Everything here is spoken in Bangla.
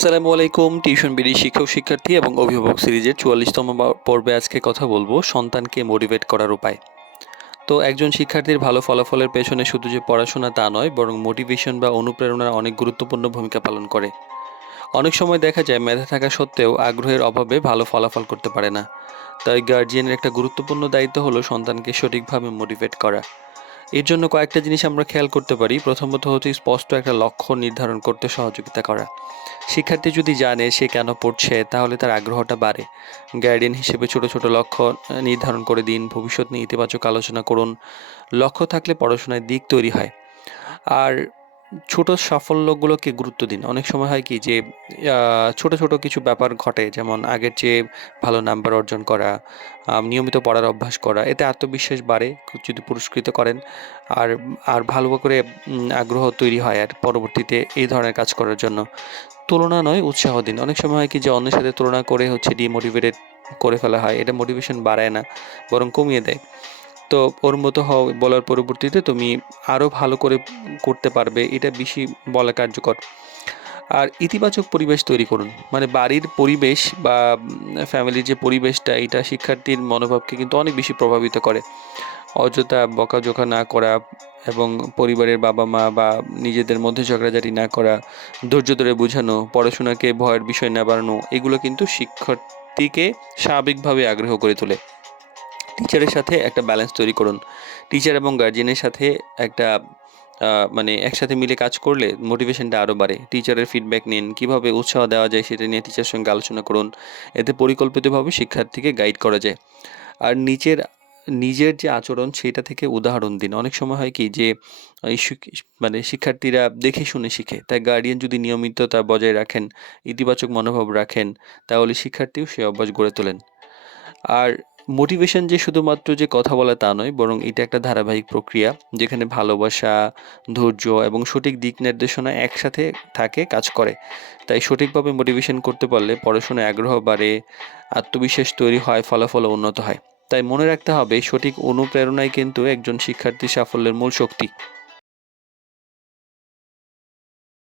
আসসালামু আলাইকুম। টিউশন বিডি শিক্ষক শিক্ষার্থী এবং অভিভাবক সিরিজের ৪৪তম পর্বে আজকে কথা বলবো সন্তানকে মোটিভেট করার উপায়। তো একজন শিক্ষার্থীর ভালো ফলাফলের পেছনে শুধু যে পড়াশোনা তা নয়, বরং মোটিভেশন বা অনুপ্রেরণার অনেক গুরুত্বপূর্ণ ভূমিকা পালন করে। অনেক সময় দেখা যায় মেধা থাকা সত্ত্বেও আগ্রহের অভাবে ভালো ফলাফল করতে পারে না। তাই গার্জিয়ানের একটা গুরুত্বপূর্ণ দায়িত্ব হলো সন্তানকে সঠিকভাবে মোটিভেট করা। এর জন্য কয়েকটা জিনিস আমরা খেয়াল করতে পারি। প্রথমত হচ্ছে স্পষ্ট একটা লক্ষ্য নির্ধারণ করতে সহযোগিতা করা। শিক্ষার্থী যদি জানে সে কেন পড়ছে, তাহলে তার আগ্রহটা বাড়ে। গাইডেন হিসেবে ছোট ছোট লক্ষ্য নির্ধারণ করে দিন, ভবিষ্যৎ নিয়ে ইতিবাচক আলোচনা করুন। লক্ষ্য থাকলে পড়াশোনায় দিক তৈরি হয়। আর ছোট সাফল্যগুলোকে গুরুত্ব দিন। অনেক সময় হয় কি যে ছোট ছোট কিছু ব্যাপার ঘটে, যেমন আগের চেয়ে ভালো নাম্বার অর্জন করা, নিয়মিত পড়ার অভ্যাস করা, এতে আত্মবিশ্বাস বাড়ে যদি পুরস্কৃত করেন। আর আর ভালো করে আগ্রহ তৈরি হয় আর পরবর্তীতে এই ধরনের কাজ করার জন্য। তুলনা নয়, উৎসাহ দিন। অনেক সময় হয় কি যে অন্যের সাথে তুলনা করে ডিমোটিভেটেড করে ফেলা হয়। এটা মোটিভেশন বাড়ায় না, বরং কমিয়ে দেয়। তো ওর মতো হও বলার পরবর্তীতে তুমি আরও ভালো করে করতে পারবে, এটা বেশি বলা কার্যকর। আর ইতিবাচক পরিবেশ তৈরি করুন। মানে বাড়ির পরিবেশ বা ফ্যামিলির যে পরিবেশটা, এটা শিক্ষার্থীর মনোভাবকে কিন্তু অনেক বেশি প্রভাবিত করে। অযথা বকাঝকা না করা এবং পরিবারের বাবা-মা বা নিজেদের মধ্যে ঝগড়াঝাটি না করা, ধৈর্য ধরে বোঝানো, পড়াশোনাকে ভয়ের বিষয় না বানানো, এগুলো কিন্তু শিক্ষার্থীকে স্বাভাবিকভাবে আগ্রহ করে তোলে। টিচারের সাথে একটা ব্যালেন্স তৈরি করুন। টিচার এবং গার্জিয়ানের সাথে একটা মানে একসাথে মিলে কাজ করলে মোটিভেশনটা আরও বাড়ে। টিচারের ফিডব্যাক নিন, কীভাবে উৎসাহ দেওয়া যায় সেটা নিয়ে টিচারের সঙ্গে আলোচনা করুন। এতে পরিকল্পিতভাবে শিক্ষার্থীকে গাইড করা যায়। আর নিজের যে আচরণ সেটা থেকে উদাহরণ দিন। অনেক সময় হয় কি যে এই মানে শিক্ষার্থীরা দেখে শুনে শিখে। তাই গার্ডিয়ান যদি নিয়মিততা বজায় রাখেন, ইতিবাচক মনোভাব রাখেন, তাহলে শিক্ষার্থীও সে অভ্যাস গড়ে তোলেন। আর মোটিভেশন যে শুধুমাত্র যে কথা বলা তা নয়, বরং এটা একটা ধারাবাহিক প্রক্রিয়া, যেখানে ভালোবাসা, ধৈর্য এবং সঠিক দিক নির্দেশনা একসাথে থাকে, কাজ করে। তাই সঠিকভাবে মোটিভেশন করতে পারলে পড়াশোনায় আগ্রহ বাড়ে, আত্মবিশ্বাস তৈরি হয়, ফলাফলও উন্নত হয়। তাই মনে রাখতে হবে, সঠিক অনুপ্রেরণাই কিন্তু একজন শিক্ষার্থীর সাফল্যের মূল শক্তি।